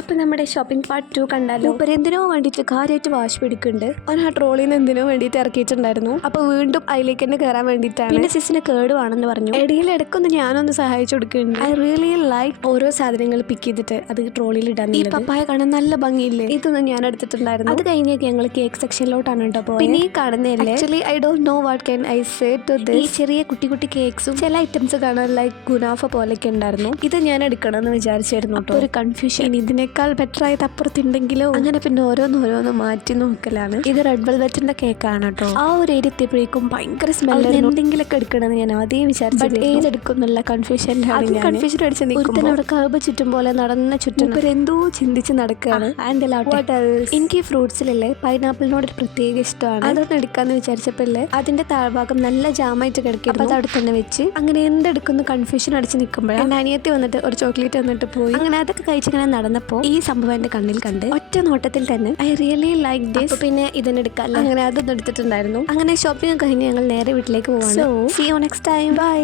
അപ്പൊ നമ്മുടെ shopping part 2 കണ്ടാലോ? മൂപ്പര് എന്തിനോ വേണ്ടിയിട്ട് കാര്യമായിട്ട് വാശി പിടിക്കുന്നുണ്ട്. അവൻ ആ ട്രോളിന്ന് എന്തിനോ വേണ്ടിയിട്ട് ഇറക്കിയിട്ടുണ്ടായിരുന്നു. അപ്പൊ വീണ്ടും അതിലേക്ക് തന്നെ കയറാൻ വേണ്ടിയിട്ടാണ്. പിന്നെ സിസിന് കേടുവാണെന്ന് പറഞ്ഞു. ഇടയിൽ ഇടയ്ക്കൊന്ന് ഞാനൊന്ന് സഹായിച്ചു കൊടുക്കുന്നുണ്ട്. ഐ റിയലി ലൈക്ക് ഓരോ സാധനങ്ങൾ പിക്ക് ചെയ്തിട്ട് അത് ട്രോളിൽ ഇടാൻ. ഈ പപ്പായ കാണാൻ നല്ല ഭംഗിയില്ലേ? ഇതൊന്നും ഞാൻ എടുത്തിട്ടുണ്ടായിരുന്നു. അത് കഴിഞ്ഞേക്ക് ഞങ്ങൾ കേക്ക് സെക്ഷനിലോട്ടാണ് കേട്ടോ പോയത്. പിന്നെ ഈ കാണുന്നതല്ലേ, actually I don't know what can I say to this. ഈ ചെറിയ കുട്ടി കുട്ടി കേക്ക്സും ചില ഐറ്റംസ് കാണാൻ ലൈക്ക് ഗുനാഫ പോലെയൊക്കെ ഉണ്ടായിരുന്നു. ഇത് ഞാൻ എടുക്കണമെന്ന് വിചാരിച്ചായിരുന്നു കേട്ടോ. ഒരു കൺഫ്യൂഷൻ. ഇതിനേക്കാൾ ബെറ്റർ ആയത് അപ്പുറത്തുണ്ടെങ്കിലോ. അങ്ങനെ പിന്നെ ഓരോന്ന് മാറ്റി നോക്കലാണ്. ഇത് റെഡ് വെൽവെറ്റിന്റെ കേക്കാണ് കേട്ടോ. ആ ഒരു ഏരിയ എത്തിയപ്പോഴേക്കും ഭയങ്കര സ്മെല്ല്. എന്തെങ്കിലുമൊക്കെ എടുക്കണമെന്ന് ഞാൻ ആദ്യം വിചാരിച്ചു. ഏതെടുക്കുന്നുള്ള കൺഫ്യൂഷൻ കൺഫ്യൂഷൻ അടിച്ച് നിൽക്കുമ്പോൾ അവിടെ കർബ് ചുറ്റും പോലെ നടന്ന ചുറ്റും എന്തോ ചിന്തിച്ച് നടക്കുകയാണ്. എനിക്ക് ഈ ഫ്രൂട്ട്സിലല്ലേ പൈനാപ്പിളിനോട് ഒരു പ്രത്യേക ഇഷ്ടമാണ്. അതൊന്നും എടുക്കാന്ന് വിചാരിച്ചപ്പോഴല്ലേ അതിന്റെ താഴ്ഭാഗം നല്ല ജാമായിട്ട് കിടക്കും. അത് അവിടെ തന്നെ വെച്ച് അങ്ങനെ എന്തെടുക്കുന്നു കൺഫ്യൂഷൻ അടിച്ച് നിൽക്കുമ്പോൾ എന്റെ അനിയത്തി വന്നിട്ട് ഒരു ചോക്ലേറ്റ് വന്നിട്ട് പോയി. അങ്ങനെ അതൊക്കെ കഴിച്ചിങ്ങനെ നടന്നപ്പോൾ ഈ സംഭവം എന്റെ കണ്ണിൽ കണ്ട് ഒറ്റ നോട്ടത്തിൽ തന്നെ ഐ റിയലി ലൈക്ക് ദിസ്. പിന്നെ ഇതിനെടുക്കാം. അങ്ങനെ അതൊന്നും എടുത്തിട്ടുണ്ടായിരുന്നു. അങ്ങനെ ഷോപ്പിംഗ് കഴിഞ്ഞ് ഞങ്ങൾ നേരെ വീട്ടിലേക്ക് പോവാണ്. So see you next time. By.